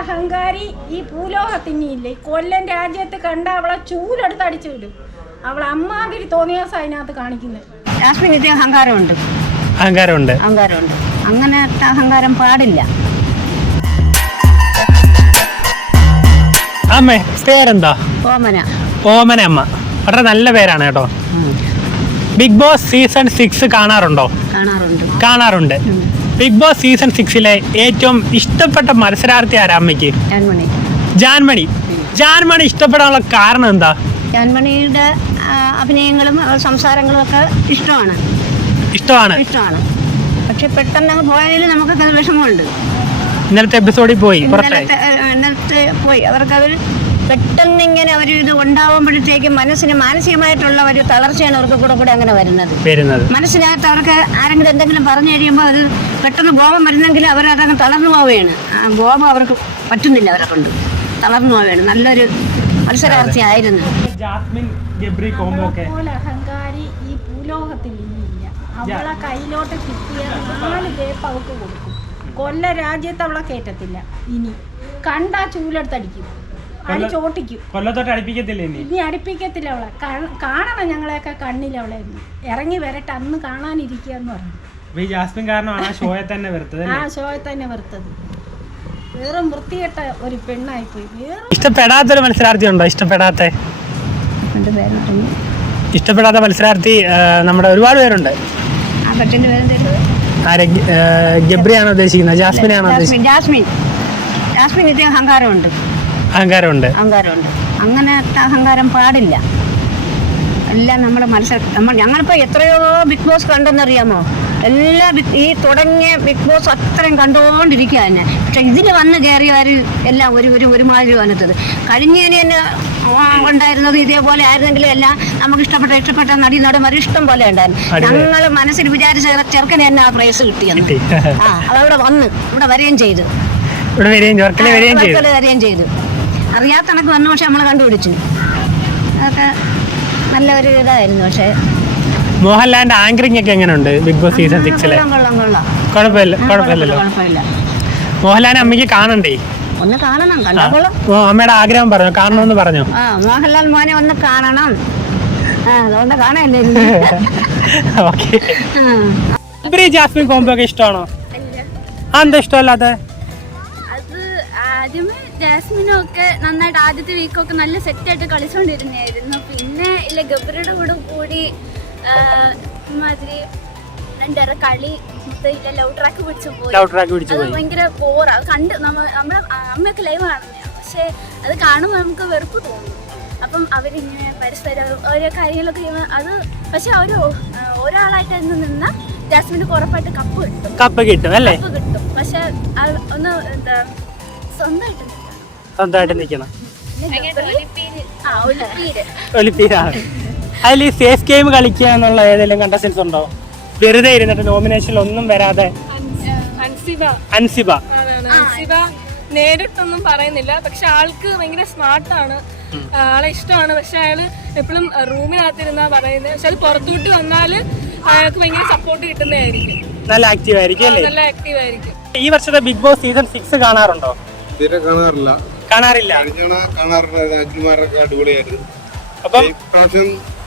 അഹങ്കാരി ഈ ഭൂലോകത്തിനില്ലേ കൊല്ലം രാജ്യത്ത് കണ്ട അവളെ ചൂലെടുത്ത് അടിച്ചു വിടും. അവളെ അമ്മാതിരി തോന്നിയ അതിനകത്ത് കാണിക്കുന്നത്. ജാസ്മിന് അഹങ്കാരമുണ്ട്. അഹങ്കാരമുണ്ട്. അങ്ങനത്തെ അഹങ്കാരം പാടില്ല. അമ്മേ പേരെന്താ? ഓമന അമ്മ. വളരെ നല്ല പേരാണ് കേട്ടോ. ബിഗ് ബോസ് സീസൺ 6 കാണാറുണ്ടോ? കാണാറുണ്ട്. ബിഗ് ബോസ് സീസൺ 6 ഏറ്റവും ഇഷ്ടപ്പെട്ട മത്സരാർത്ഥി ആരാ അമ്മയ്ക്ക്? ജാൻമണി ഇഷ്ടപ്പെടാനുള്ള കാരണം എന്താ? ജാൻമണിയുടെ അഭിനയങ്ങളും സംസാരങ്ങളും ഒക്കെ ഇഷ്ടമാണ്. പക്ഷെ പെട്ടെന്ന് പോയതിൽ നമുക്ക് വിഷമമുണ്ട്. ഇന്നലത്തെ എപ്പിസോഡിൽ പോയി അവർക്കത് പെട്ടെന്ന് ഇങ്ങനെ അവർ ഇത് ഉണ്ടാവുമ്പോഴത്തേക്കും മാനസികമായിട്ടുള്ള ഒരു തളർച്ചയാണ് അവർക്ക് കൂടെ അങ്ങനെ വരുന്നത്. മനസ്സിനകത്ത് അവർക്ക് ആരെങ്കിലും എന്തെങ്കിലും പറഞ്ഞു കഴിയുമ്പോൾ അത് പെട്ടെന്ന് കോപം വരുന്നെങ്കിൽ അവരതങ്ങ് തളർന്നു പോവുകയാണ്. ആ കോപം അവർക്ക് പറ്റുന്നില്ല, അവരെ കൊണ്ട് തളർന്നു പോവുകയാണ്. നല്ലൊരു മത്സരാർത്ഥി ആയിരുന്നു. അഹങ്കാരി ഈ ഭൂലോകത്തിൽ ഇല്ല. അവളെ കയ്യിലോട്ട് കിട്ടിയ 4 കേപ്പ് അവൾക്ക് കൊടുക്കും. കൊല്ല രാജ്യത്ത് അവളെ കയറ്റത്തില്ല. ഇനി കണ്ടാ ചൂലെടുത്തടിക്കും, അടിച്ചോട്ടിക്കും. കൊല്ലത്തോട്ട് അടുപ്പിക്കത്തില്ല. ഇനി അടുപ്പിക്കത്തില്ല അവളെ. കാണണം ഞങ്ങളെയൊക്കെ കണ്ണിൽ അവളെ ഇറങ്ങി വരട്ടെ, അന്ന് കാണാനിരിക്കുക എന്ന് പറഞ്ഞു. ജാസ്മിൻ കാരണമാണ് ആ ഷോയെ തന്നെ വെറുത്തത്. വേറെ വൃത്തികെട്ട ഒരു പെണ്ണായിപ്പോയി. ഇഷ്ടപ്പെടാത്തൊരു മത്സരാർത്ഥി ഉണ്ടോ? ഇഷ്ടപ്പെടാത്ത മത്സരാർത്ഥി നമ്മുടെ ഒരുപാട് പേരുണ്ട്. ഗബ്രിയാണോ ഉദ്ദേശിക്കുന്നത്? ജാസ്മിനാണോ ഉദ്ദേശിക്കുന്നത്? ജാസ്മിൻ അഹങ്കാരമുണ്ട്. അങ്ങനത്തെ അഹങ്കാരം പാടില്ല. എല്ലാം നമ്മുടെ ഞങ്ങളിപ്പോ എത്രയോ ബിഗ് ബോസ് കണ്ടെന്നറിയാമോ? ഈ തുടങ്ങിയ ബിഗ് ബോസ് അത്രയും കണ്ടുകൊണ്ടിരിക്കുക തന്നെ. പക്ഷെ ഇതിൽ വന്ന് കയറിയവർ എല്ലാം ഒരുമാതിരി വന്നത്. കഴിഞ്ഞതിന് തന്നെ ഉണ്ടായിരുന്നത് ഇതേപോലെ ആയിരുന്നെങ്കിലും എല്ലാം നമുക്ക് ഇഷ്ടപ്പെട്ട നടന്മാർ ഇഷ്ടം പോലെ ഉണ്ടായിരുന്നു. ഞങ്ങൾ മനസ്സിൽ വിചാരിച്ച ചെറുക്കന് തന്നെ ആ പ്രൈസ് കിട്ടിയെന്ന്. അതവിടെ വന്ന് ഇവിടെ വരികയും ചെയ്തു. അറിയാത്ത കണക്ക് വന്നു. പക്ഷെ നമ്മൾ കണ്ടുപിടിച്ചു. അതൊക്കെ നല്ലൊരു ഇതായിരുന്നു. പക്ഷെ മോഹൻലാലിന്റെ ആങ്കറിംഗ് ഒക്കെ എങ്ങനെയുണ്ട് ബിഗ് ബോസ് സീസൺ 6? കുഴപ്പമില്ലല്ലോ. മോഹൻലാലിനെ അമ്മയ്ക്ക് കാണണ്ടേ? ഒന്ന് കാണണം. അമ്മയുടെ ആഗ്രഹം പറഞ്ഞു, കാണണമെന്ന് പറഞ്ഞു. മോഹൻലാൽ മോനെ ഒന്ന് കാണണം. അതുകൊണ്ട് കാണല്ലേ. ജാസ്മിൻ കോംബോ ഒക്കെ ഇഷ്ടമാണോ? എന്താ ഇഷ്ടമല്ലാതെ? ആദ്യമേ ജാസ്മിനും ഒക്കെ നന്നായിട്ട് ആദ്യത്തെ വീക്കൊക്കെ നല്ല സെറ്റായിട്ട് കളിച്ചോണ്ടിരുന്നായിരുന്നു. പിന്നെ ഇല്ല ഗബ്രിയുടെ കൂടി മാതിരി രണ്ടര കളി ലവ് ട്രാക്ക് പിടിച്ചു പോയി. അത് ഭയങ്കര ബോറാ. കണ്ട് നമ്മുടെ അമ്മയൊക്കെ ലൈവ് കാണുന്നതാണ്. പക്ഷെ അത് കാണുമ്പോൾ നമുക്ക് വെറുപ്പ് തോന്നും. അപ്പം അവരിങ്ങനെ പരസ്പരം ഓരോ കാര്യങ്ങളൊക്കെ അത് പക്ഷെ ഒരാളായിട്ട് നിന്ന ജാസ്മിന് ഉറപ്പായിട്ട് കപ്പ് കിട്ടും. പക്ഷെ ഒന്ന് എന്താ സ്വന്തമായിട്ട് നിൽക്കണം. അതിൽ സേഫ് ഗെയിം കളിക്കുക എന്നുള്ള ഏതെങ്കിലും കണ്ടസ്റ്റൻസ് ഉണ്ടോ? വെറുതെ ഇരുന്നിട്ട് നോമിനേഷനിൽ ഒന്നും വരാതെ. അൻസിബ നേരിട്ടൊന്നും പറയുന്നില്ല. പക്ഷെ ആൾക്ക് ഭയങ്കര സ്മാർട്ടാണ്. ആളെ ഇഷ്ടമാണ്. പക്ഷെ അയാള് എപ്പോഴും റൂമിനകത്തിരുന്നാ പറയുന്നത്. പക്ഷെ അത് പുറത്തുവിട്ട് വന്നാല് അയാൾക്ക് ഭയങ്കര സപ്പോർട്ട് കിട്ടുന്നതായിരിക്കും. നല്ല ആക്റ്റീവ് ആയിരിക്കും അല്ലേ? ഈ വർഷത്തെ ബിഗ് ബോസ് സീസൺ 6 കാണാറുണ്ടോ? കാണാറില്ല. അടിപൊളിയായിരുന്നു. അപ്പം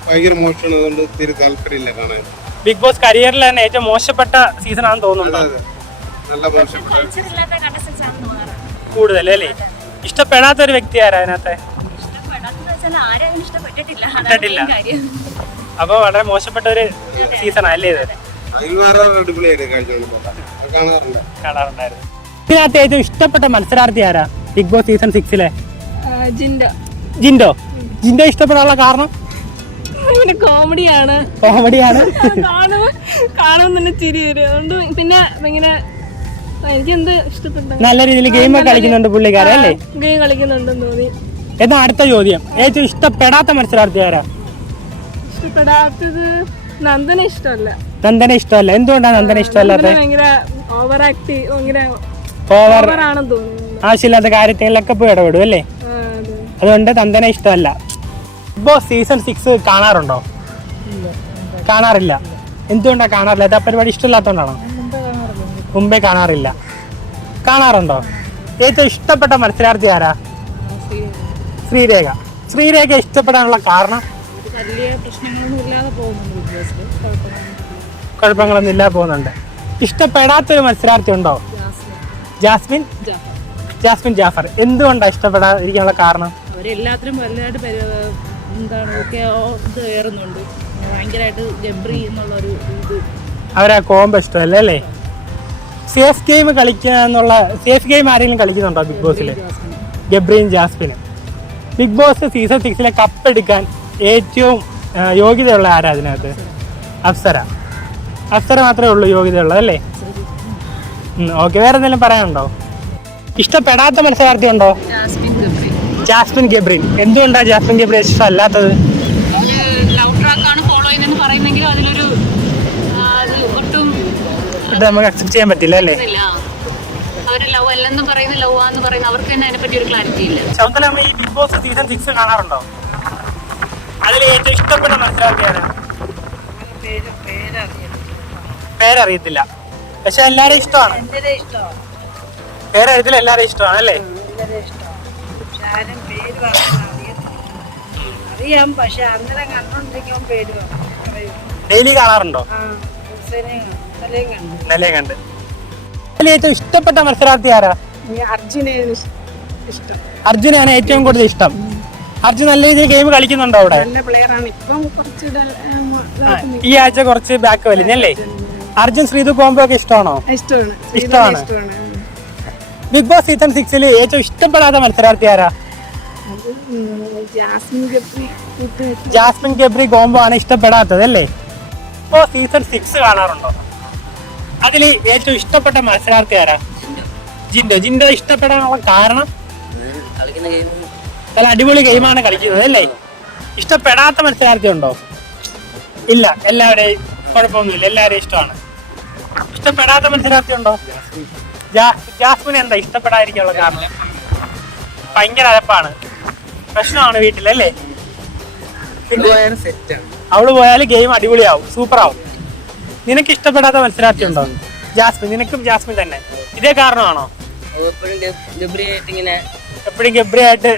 ഭയങ്കര മോശമാണ്. തീരെ താല്പര്യമില്ല കാണാൻ. ബിഗ് ബോസ് കരിയറിൽ തന്നെ ഏറ്റവും മോശപ്പെട്ട സീസൺ ആണെന്ന് തോന്നുന്നുണ്ടോ? കൂടുതൽ അല്ലേ? ഇഷ്ടപ്പെടാത്ത ഒരു വ്യക്തി ആരാ അതിനകത്തെ? അപ്പൊ വളരെ മോശപ്പെട്ട ഒരു സീസൺ അല്ലേ ഇത്? കാണാറുണ്ടായിരുന്നു. ഇതിനകത്ത് ഏറ്റവും ഇഷ്ടപ്പെട്ട മത്സരാർത്ഥി ആരാ ബിഗ് ബോസ് സീസൺ 6? ജിൻഡോ ഇഷ്ടപ്പെടാനുള്ള കാരണം? കോമഡിയാണ്. കാണുമ്പോൾ തന്നെ ചിരി വരും. പിന്നെ ഇങ്ങനെ എനിക്ക് എന്ത് ഇഷ്ടപ്പെട്ടു. നല്ല രീതിയിൽ ഗെയിം കളിക്കുന്നുണ്ട് പുള്ളിക്കാരൻ അല്ലേ? ഗെയിം കളിക്കുന്നുണ്ടെന്ന് തോന്നി. എന്നാ അടുത്ത ചോദ്യം, ഏറ്റവും ഇഷ്ടപ്പെടാത്ത മത്സരാർത്ഥി ആരാ? ഇഷ്ടപ്പെടാത്തത് നന്ദന ഇഷ്ടമല്ല. എന്തുകൊണ്ടാണ് നന്ദന ഇഷ്ടമല്ലാത്ത? ഭയങ്കര ഓവർ ആക്റ്റീവ്, ആണെന്ന് തോന്നുന്നു. ആവശ്യമില്ലാത്ത കാര്യത്തിലൊക്കെ പോയി ഇടപെടും അല്ലേ? അതുകൊണ്ട് നന്ദന ഇഷ്ടമല്ല. ബിഗ് ബോസ് സീസൺ 6 കാണാറുണ്ടോ? കാണാറില്ല. എന്തുകൊണ്ടാണ് കാണാറില്ല? ആ പരിപാടി ഇഷ്ടമില്ലാത്തതുകൊണ്ടാണോ? മുമ്പേ കാണാറില്ല. കാണാറുണ്ടോ? ഏറ്റവും ഇഷ്ടപ്പെട്ട മത്സരാർത്ഥി ആരാ? ശ്രീരേഖ. ശ്രീരേഖ ഇഷ്ടപ്പെടാനുള്ള കാരണം? വലിയ പ്രശ്നങ്ങളൊന്നും ഇല്ലാതെ പോകുന്നുണ്ട് ബിഗ് ബോസിൽ. കുഴപ്പങ്ങളൊന്നും ഇല്ലാതെ പോകുന്നുണ്ട്. ഇഷ്ടപ്പെടാത്തൊരു മത്സരാർത്ഥി ഉണ്ടോ? ജാസ്മിൻ ജാഫർ. എന്തുകൊണ്ടാണ് ഇഷ്ടപ്പെടാതിരിക്കാനുള്ള കാരണം? അവരെല്ലാത്തിനും വലുതായിട്ട് എന്താണ് ഒക്കെ ഇത് കയറുന്നുണ്ട്. ഭയങ്കരമായിട്ട് ഗബ്രി എന്നുള്ളൊരു ഇത് അവരാ കോംബോ ഇഷ്ടമല്ലേ അല്ലേ? സേഫ് ഗെയിം കളിക്കുക എന്നുള്ള സേഫ് ഗെയിം ആരെങ്കിലും കളിക്കുന്നുണ്ടോ ബിഗ് ബോസിൽ? ഗബ്രിയും ജാസ്മിനും. ബിഗ് ബോസ് സീസൺ 6 കപ്പ് എടുക്കാൻ ഏറ്റവും യോഗ്യതയുള്ള ആരാ അതിനകത്ത്? അപ്സര മാത്രമേ ഉള്ളൂ യോഗ്യതയുള്ളത് അല്ലേ? ഓക്കെ, വേറെ എന്തെങ്കിലും പറയാനുണ്ടോ? ഇഷ്ടപ്പെടാത്ത മത്സരാർത്ഥി ഉണ്ടോ? ജാസ്മിൻ ഗബ്രിൻ. എന്തുകൊണ്ടാണ് ജാസ്മിൻ ഗബ്രിൻ ഇഷ്ടമല്ലാത്തത്? ലവ് ട്രാക്കാണ് ഫോളോ ചെയ്യുന്നതെന്ന് പറയുന്നെങ്കിലും അതിലൊരു ഒട്ടും നമുക്ക് അക്സെപ്റ്റ് ചെയ്യാൻ പറ്റില്ല അല്ലേ? അവര് ലവ് അല്ലെന്ന് പറയുന്ന ലവ് ആന്ന് പറയുന്ന അവർക്ക് തന്നെ അതിനെപ്പറ്റി ഒരു ക്ലാരിറ്റി ഇല്ല. ശകുന്തള, നമ്മൾ ഈ ബിഗ് ബോസ് സീസൺ 6 കാണാറുണ്ടോ? അതിൽ ഏറ്റവും ഇഷ്ടപ്പെട്ട മത്സരാർത്ഥി ആരാ? പേരറിയത്തില്ല, പക്ഷെ എല്ലാരും ഇഷ്ടമാണ്. പേരറിയത്തില്ല, എല്ലാരും ഇഷ്ടമാണ് അല്ലേ? അറിയാം, പക്ഷെ അന്നേരം കണ്ടോണ്ടിരിക്കുമ്പോൾ പേര് ഡെയിലി കാണാറുണ്ടോ? നല്ല കണ്ട്. അതിൽ ഏറ്റവും ഇഷ്ടപ്പെട്ട മത്സരാർത്ഥി ആരാ? അർജുനാണ് ഏറ്റവും കൂടുതൽ ഇഷ്ടം. അർജുൻ നല്ല രീതിയിൽ ഗെയിം കളിക്കുന്നുണ്ടോ അവിടെ? ഈ ആഴ്ച കുറച്ച് ബാക്ക് വലിഞ്ഞല്ലേ? അർജുൻ ശ്രീതു കോംബോ ഒക്കെ ഇഷ്ടമാണോ? ഇഷ്ടമാണ്. ബിഗ് ബോസ് സീസൺ 6 ഏറ്റവും ഇഷ്ടപ്പെടാത്ത മത്സരാർത്ഥി ആരാ? ജാസ്മിൻ ഗബ്രി കോംബോ ആണ് ഇഷ്ടപ്പെടാത്തത് അല്ലേ? ഇപ്പോൾ സീസൺ 6 കാണാറുണ്ടോ? അതിൽ ഏറ്റവും ഇഷ്ടപ്പെട്ട മത്സരാർത്ഥി ആരാ? ജിൻഡോ ഇഷ്ടപ്പെടാനുള്ള കാരണം? നല്ല അടിപൊളി ഗെയിമാണ് കളിക്കുന്നത് അല്ലേ? ഇഷ്ടപ്പെടാത്ത മത്സരാർത്ഥി ഉണ്ടോ? ഇല്ല, എല്ലാവരെയും കുഴപ്പമൊന്നുമില്ല, എല്ലാവരെയും ഇഷ്ടമാണ്. ഇഷ്ടപ്പെടാത്ത മത്സരാർത്ഥി ഉണ്ടോ? ജാസ്മിൻ എന്താ ഇഷ്ടപ്പെടാതിരിക്കാനുള്ള കാരണം? ഭയങ്കര അഴപ്പാണ്, പ്രശ്നമാണ് വീട്ടിലല്ലേ? അവള് പോയാൽ ഗെയിം അടിപൊളിയാവും, സൂപ്പറാവും. നിനക്ക് ഇഷ്ടപ്പെടാത്ത മത്സരാർത്ഥി ഉണ്ടോ? ജാസ്മിൻ. നിനക്കും ജാസ്മിൻ തന്നെ ഇതേ കാരണമാണോ? എപ്പോഴും ഗബ്രിയായിട്ട്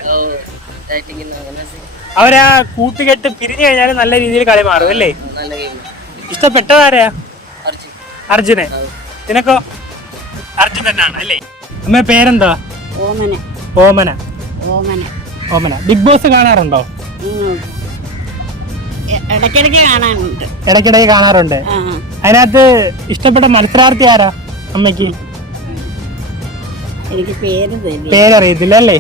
അവരാ കൂട്ടുകെട്ട് പിരിഞ്ഞു കഴിഞ്ഞാൽ നല്ല രീതിയിൽ കളി മാറും അല്ലേ? ഇഷ്ടപ്പെട്ടതാരാ? അർജുനെ. നിനക്കോ? അർജുൻ തന്നെയാണ് അല്ലേ? അമ്മ പേരെന്താ? ഓമന. ബിഗ് ബോസ് കാണാറുണ്ടോ? ഇടയ്ക്കിടയ്ക്ക് കാണാറുണ്ട്. അതിനകത്ത് ഇഷ്ടപ്പെട്ട മത്സരാർത്ഥി ആരാ അമ്മയ്ക്ക്? എനിക്ക് പേരറിയത്തില്ല അല്ലേ?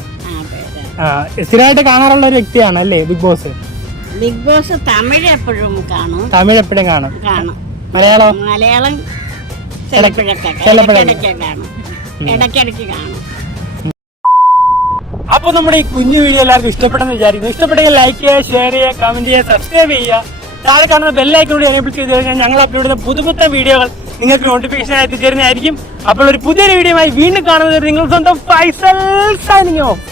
സ്ഥിരമായിട്ട് കാണാറുള്ള ഒരു വ്യക്തിയാണ് അല്ലേ ബിഗ് ബോസ്? തമിഴ് എപ്പോഴും കാണും. കാണും. മലയാളം ചിലപ്പോഴൊക്കെ കാണും. ഇടയ്ക്കിടയ്ക്ക് കാണും. അപ്പൊ നമ്മുടെ ഈ കുഞ്ഞു വീഡിയോ എല്ലാവർക്കും ഇഷ്ടപ്പെട്ടെന്ന് വിചാരിക്കുന്നു. ഇഷ്ടപ്പെട്ടെങ്കിൽ ലൈക്ക് ചെയ്യുക, ഷെയർ ചെയ്യുക, കമന്റ് ചെയ്യുക, സബ്സ്ക്രൈബ് ചെയ്യുക. താഴെ കാണുന്ന ബെല്ലൈക്കൺ കൂടി എനേബിൾ ചെയ്ത് കഴിഞ്ഞാൽ ഞങ്ങൾ അപ്ലോഡ് ചെയ്യുന്ന പുതുപുത്തൻ വീഡിയോകൾ നിങ്ങൾക്ക് നോട്ടിഫിക്കേഷൻ ആയി എത്തിച്ചേരുന്നതായിരിക്കും. അപ്പോൾ ഒരു പുതിയൊരു വീഡിയോയുമായി വീണ്ടും കാണുന്നത് നിങ്ങൾ സ്വന്തം ഫൈസൽ സൈനിങ് ഓഫ്.